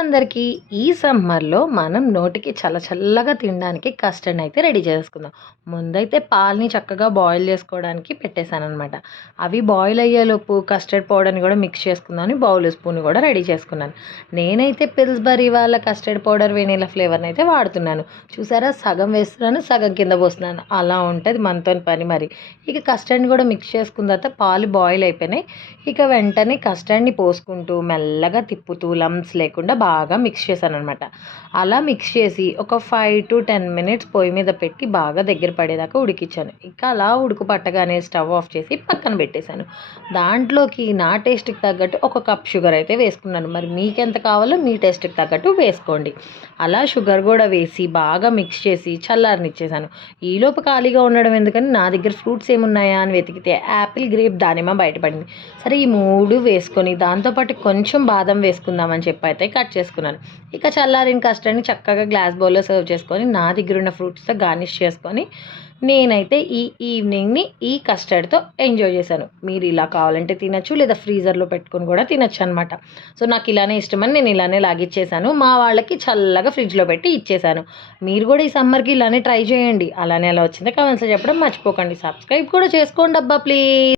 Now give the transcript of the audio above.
అందరికీ ఈ సమ్మర్లో మనం నోటికి చల్ల చల్లగా తినడానికి కస్టర్డ్ అయితే రెడీ చేసుకుందాం. ముందైతే పాలని చక్కగా బాయిల్ చేసుకోవడానికి పెట్టేశాను అనమాట అవి బాయిల్ అయ్యేలోపు కస్టర్డ్ పౌడర్ని కూడా మిక్స్ చేసుకుందామని బౌల్ స్పూన్ కూడా రెడీ చేసుకున్నాను. నేనైతే పిల్స్బరీ వాళ్ళ కస్టర్డ్ పౌడర్ వెనీలా ఫ్లేవర్ని అయితే వాడుతున్నాను. చూసారా? సగం వేస్తున్నాను సగం కింద పోస్తున్నాను. అలా ఉంటుంది మనతో పని మరి. ఇక కస్టర్డ్ని కూడా మిక్స్ చేసుకున్న తర్వాత పాలు బాయిల్ అయిపోయినాయి. ఇక వెంటనే కస్టర్డ్ని పోసుకుంటూ మెల్లగా తిప్పుతూ లమ్స్ లేకుండా బాగా మిక్స్ చేశాను అనమాట అలా మిక్స్ చేసి ఒక ఫైవ్ టు టెన్ మినిట్స్ పొయ్యి మీద పెట్టి బాగా దగ్గర పడేదాకా ఉడికించాను ఇంకా అలా ఉడుకు పట్టగానే స్టవ్ ఆఫ్ చేసి పక్కన పెట్టేశాను. దాంట్లోకి నా టేస్ట్కి తగ్గట్టు ఒక కప్ షుగర్ అయితే వేసుకున్నాను. మరి మీకు ఎంత కావాలో మీ టేస్ట్కి తగ్గట్టు వేసుకోండి. అలా షుగర్ కూడా వేసి బాగా మిక్స్ చేసి చల్లారనిచ్చేసాను ఈలోపు ఖాళీగా ఉండడం ఎందుకని నా దగ్గర ఫ్రూట్స్ ఏమున్నాయా అని వెతికితే యాపిల్ గ్రేప్ దానిమ్మ బయటపడింది. సరే ఈ మూడు వేసుకొని దాంతోపాటు కొంచెం బాదం వేసుకుందామని చెప్పి అయితే కట్ చేసుకున్నాను. ఇక చల్లారిన కస్టర్డ్ని చక్కగా గ్లాస్ బౌల్లో సర్వ్ చేసుకొని నా దగ్గర ఉన్న ఫ్రూట్స్తో గార్నిష్ చేసుకొని నేనైతే ఈ ఈవినింగ్ని ఈ కస్టర్డ్తో ఎంజాయ్ చేశాను. మీరు ఇలా కావాలంటే తినచ్చు లేదా ఫ్రీజర్లో పెట్టుకొని కూడా తినచ్చు అనమాట సో నాకు ఇలానే ఇష్టమని నేను ఇలానే లాగిచ్చేసాను మా వాళ్ళకి చల్లగా ఫ్రిడ్జ్లో పెట్టి ఇచ్చేసాను మీరు కూడా ఈ సమ్మర్కి ఇలానే ట్రై చేయండి. అలానే ఎలా వచ్చిందో. కామెంట్స్లో చెప్పడం మర్చిపోకండి. సబ్స్క్రైబ్ కూడా చేసుకోండి అబ్బా ప్లీజ్.